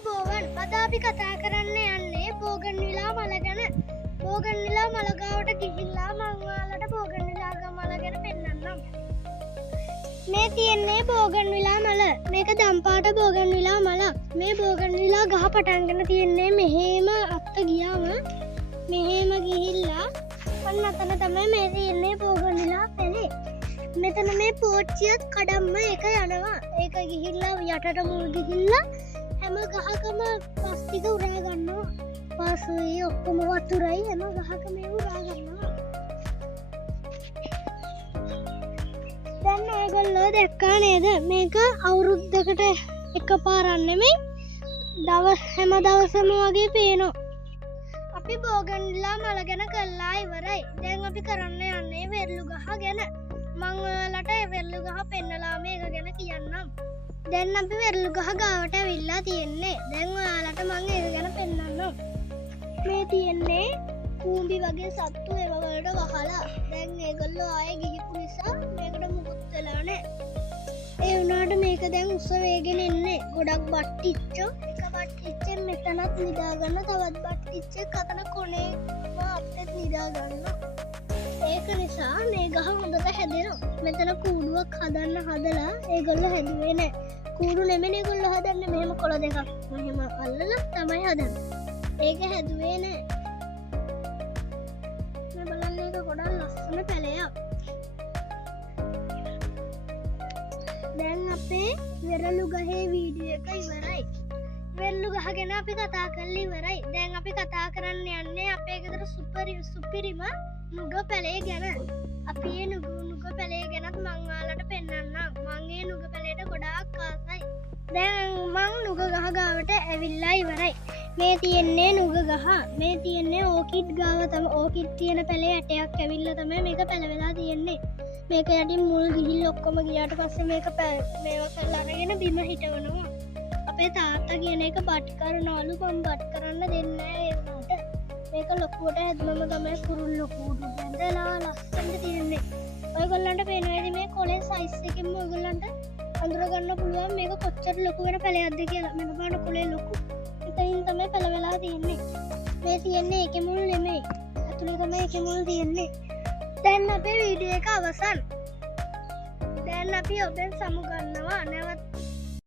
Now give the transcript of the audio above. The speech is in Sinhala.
අයිබෝවන් අද අපි කතා කරන්න යන්නේ බෝගන්විලා මල ගැන. බෝගන්විලා මල ගාවට ගිහිල්ලා මම ඔයාලට බෝගන්විලා මල ගැන පෙන්නන්නම්. මේ තියෙන්නේ බෝගන්විලා මල. මේක දම්පාට බෝගන්විලා මලක්. මේ බෝගන්විලා ගහ පටන් ගන්න තියෙන්නේ මෙහෙම අත්ත ගියාම මෙහෙම ගිහිල්ලා අන්න අතන තමයි මේ තියෙන්නේ බෝගන්විලා පෙළේ. මෙතන මේ පෝච්චියත් කඩම්ම එක යනවා. ඒක ගිහිල්ලා යටට මුල් ගිහිල්ලා හැම ගහකම පස් ටික උරා ගන්නවා. පස්සේ ඔක්කොම වතුරයි හැම ගහකම උරා ගන්නවා. දැන් ඔයගොල්ලෝ දැක්කා නේද? මේක අවුරුද්දකට එකපාරක් නෙමෙයි හැම දවසම වගේ පේනවා. අපි බෝගන්විලා මල ගැන කළා ඉවරයි. දැන් අපි කරන්න යන්නේ වෙරළු ගහ ගැන. මං ඔයාලට වෙරළු ගහ පෙන්නලා මේක ගැන කියන්නම්. දැන් අපි වෙරළු ගහ ගාවට ඇවිල්ලා තියෙන්නේ. දැන් ඔයාලට මං ඒක ගැන පෙන්නන්නම්. මේ තියෙන්නේ කූඹි වගේ සත්තු ඒව වලට වහලා. දැන් ඒගොල්ලෝ ආයේ ගිහිපු නිසා මේකට මුකුත් වෙලා නැහැ. ඒ වුණාට මේක දැන් උස වේගෙන එන්නේ. ගොඩක් බට්ටිච්චෝ එක බට්ටිච්චෙන් මෙතනත් නිදා ගන්න, තවත් බට්ටිච්චෙක් අතන කොනේ අපිට නිදා ගන්න. ඒක නිසා මේ ගහ හොඳට හැදෙනවා. මෙතන කූඩුවක් හදන්න හදලා ඒගොල්ලෝ හැදුවේ නැහැ. කූඩු නෙමෙයි ඒගොල්ලෝ හදන්නේ. මෙහෙම කොළ දෙකක් මෙහෙම අල්ලලා තමයි හදන්නේ. ඒක හැදුවේ නැහැ. මේ බලන්න ඒක ගොඩක් ලස්සන පැලයක්. දැන් අපේ වෙරළු ගහේ වීඩියෝ එක ඉවරයි. වෙරළු ගහ ගැන අපි කතා කරලා ඉවරයි. දැන් අපි කතා කරන්න යන්නේ අපේ ගෙදර සුපිරිම නුග පැලේ ගැන. අපි මේ නුග පැලේ ගැනත් මං ඔයාලට පෙන්නන්නම්. මං මේ නුග පැලේට ගොඩාක් ආසයි. දැන් මං නුග ගහ ගාවට ඇවිල්ලා ඉවරයි. මේ තියෙන්නේ නුග ගහ. මේ තියෙන්නේ ඕකිඩ් ගාව තමයි. ඕකිඩ් තියෙන පැලේ ඇටයක් ඇවිල්ලා තමයි මේක පැල වෙලා තියෙන්නේ. මේක යටින් මුල් ගිහිල්ලා ඔක්කොම ගියාට පස්සේ මේක මේවා කරලා අරගෙන බිම හිටවනවා. අපේ තාත්තා කියන එක බට් කරනවලු. මම බට් කරන්න දෙන්නේ නැහැ ඒ වුණාට. මේක ලොකුවට හැදුවම තමයි කුරුල්ලෝ කූඩු බැඳලා ලස්සනට තියෙන්නේ. ඔයගොල්ලන්ට පේනවද මේ කොලේ සයිස් එකෙන්ම ඔයගොල්ලන්ට අඳුර ගන්න පුළුවන් මේක කොච්චර ලොකු වෙන පැලයක්ද කියලා. මෙන්න බලන්න කොලේ ලොකු. එතනින් තමයි පැල වෙලා තියෙන්නේ. මේ තියෙන්නේ ඒකේ මුල් නෙමෙයි. අතුලේ තමයි ඒකේ මුල් තියෙන්නේ. දැන් අපේ වීඩියෝ එක අවසන්. දැන් අපි ඔබෙන් සමු ගන්නවා. නැවත